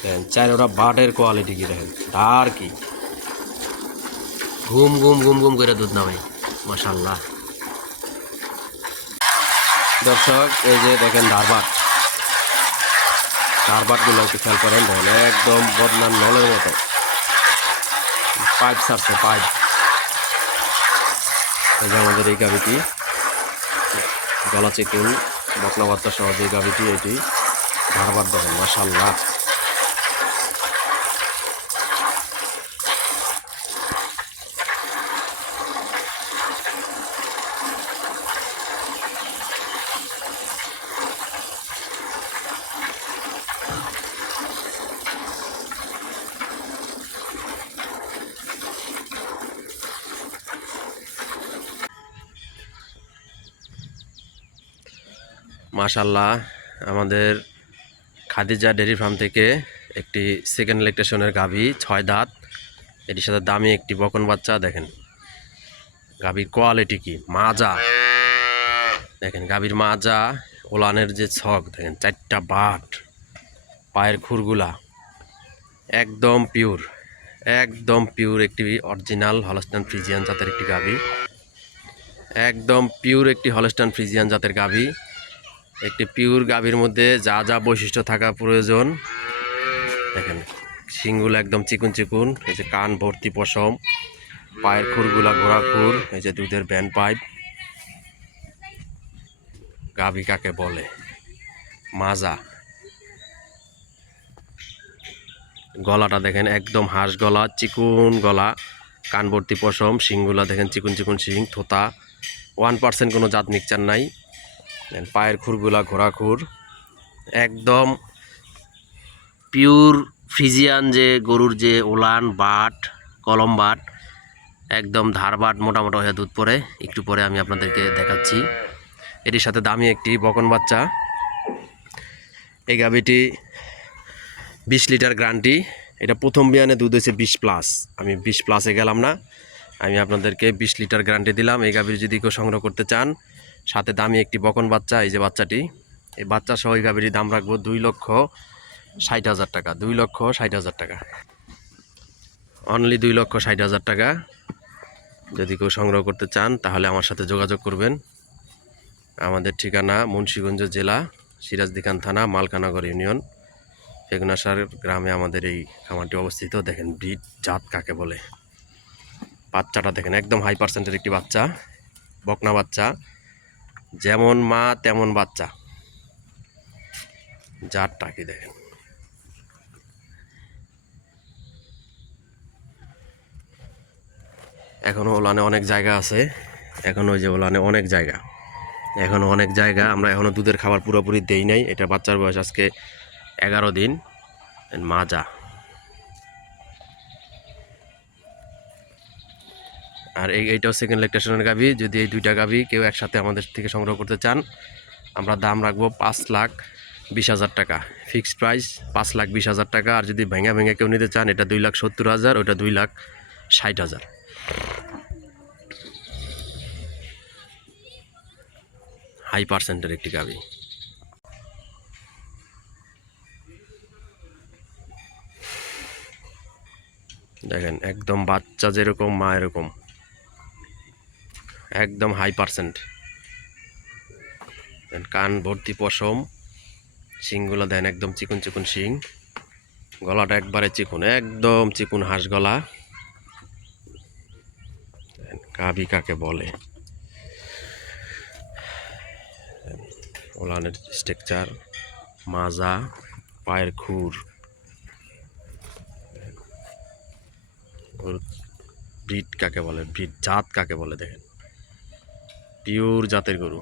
দেখেন চারোটা বাটের কোয়ালিটি কি দেখেন? আর কি ঘুম ঘুম ঘুম ঘুম করে দুধ নামে মাসাল্লাহ দর্শক, এই যে দেখেন ধারবাট ধারবাটগুলো একটু খেয়াল করেন, দেখেন একদম বদনাম নলের মতো। পাইপ ছাড়ছে, পাইপ। এই যে আমাদের এই গাভিটি। গলা চিকুন বকনা বাচ্চা সহ যে গাভিটি, এটি ধারবাট দেখেন মাসাল্লাহ মাশাল্লাহ আমাদের খাদিজা ডেয়ারি ফার্ম থেকে একটি সেকেন্ড ইলেকট্রেশনের গাভী, ছয় দাঁত। এটির সাথে দামি একটি বকন বাচ্চা, দেখেন। গাভীর কোয়ালিটি কি? মাজা। দেখেন, গাভীর মাজা, ওলানের যে ছক, দেখেন, চারটা বাট, পায়ের খুরগুলা। একদম পিওর একদম পিওর একটি অরিজিনাল হলস্টান ফ্রিজিয়ান জাতের একটি গাভী। একদম পিওর একটি হলস্টান ফ্রিজিয়ান জাতের গাভী। একটি পিওর গাভীর মধ্যে যা যা বৈশিষ্ট্য থাকা প্রয়োজন। দেখেন, শিংগুলো একদম চিকুন চিকুন, এই যে কান ভর্তি পশম, পায়ের খুরগুলা ঘোড়া খুর এই যে দুধের ব্যান্ড পাইপ। গাভী কাকে বলে? মাজা। গলাটা দেখেন একদম হাঁস গলা, চিকুন গলা, কান ভর্তি পশম, শিংগুলা দেখেন চিকুন চিকুন শিং, থোতা। ওয়ান পার্সেন্ট কোনো জাত মিক্সচার নাই। পায়ের খুরগুলা ঘোড়া খুর একদম পিওর ফিজিয়ান যে গরুর যে ওলান বাট, কলম বাট, একদম ধার বাট মোটা মোটা হয়ে দুধ পড়ে একটু পরে আমি আপনাদেরকে দেখাচ্ছি। এটির সাথে দামি একটি বকন বাচ্চা। এই গাভিটি বিশ লিটার গ্রান্টি। এটা প্রথম বিয়ানে দুধ হয়েছে বিশ প্লাস আমি বিশ প্লাসে গেলাম না। আমি আপনাদেরকে বিশ লিটার গ্যারান্টি দিলাম। এই গাভীর যদি কেউ সংগ্রহ করতে চান সাথে দামি একটি বকন বাচ্চা, এই যে বাচ্চাটি। এই বাচ্চা সহ এই দাম রাখব দুই লক্ষ ষাট হাজার টাকা, দুই লক্ষ ষাট হাজার টাকা। অনলি দুই লক্ষ ষাট হাজার টাকা। যদি কেউ সংগ্রহ করতে চান, তাহলে আমার সাথে যোগাযোগ করবেন। আমাদের ঠিকানা মুন্সীগঞ্জ জেলা, সিরাজদিখান থানা, মালকানগর ইউনিয়ন। ফেগুনাসার গ্রামে আমাদের এই খামারটি অবস্থিত। দেখেন, ব্রিড জাত কাকে বলে। বাচ্চাটা দেখেন, একদম হাই পার্সেন্টের একটি বাচ্চা, বকনা বাচ্চা। যেমন মা, তেমন বাচ্চা। যার টাকি দেখেন। এখনও ওলানে অনেক জায়গা আছে। এখনও ওই যে ওলানে অনেক জায়গা। এখনও অনেক জায়গা। আমরা এখনও দুধের খাবার পুরোপুরি দেই নাই। এটা বাচ্চার বয়স আজকে এগারো দিন। মাজা। আর এই এইটাও সেকেন্ড লেকটেশনের গাভি। যদি এই দুইটা গাভি কেউ একসাথে আমাদের থেকে সংগ্রহ করতে চান, আমরা দাম রাখব পাঁচ লাখ বিশ হাজার টাকা। ফিক্সড প্রাইস পাঁচ লাখ বিশ হাজার টাকা। আর যদি ভেঙে ভেঙে কেউ নিতে চান, এটা দুই লাখ সত্তর হাজার, ওটা দুই লাখ ষাট হাজার। হাই পার্সেন্টের একটি গাভি। দেখেন, একদম বাচ্চা যেরকম, মা এরকম। একদম হাই পার্সেন্ট। কান ভর্তি পশম, শিংগুলো দেন একদম চিকুন চিকুন শিং। গলাটা একবারে চিকুন, একদম চিকুন হাঁস গলা। গাভি কাকে বলে? ওলানের স্ট্রাকচার, মাজা, পায়ের খুর। ব্রিড কাকে বলে? ব্রিড জাত কাকে বলে দেখেন? পিওর জাতের গরু।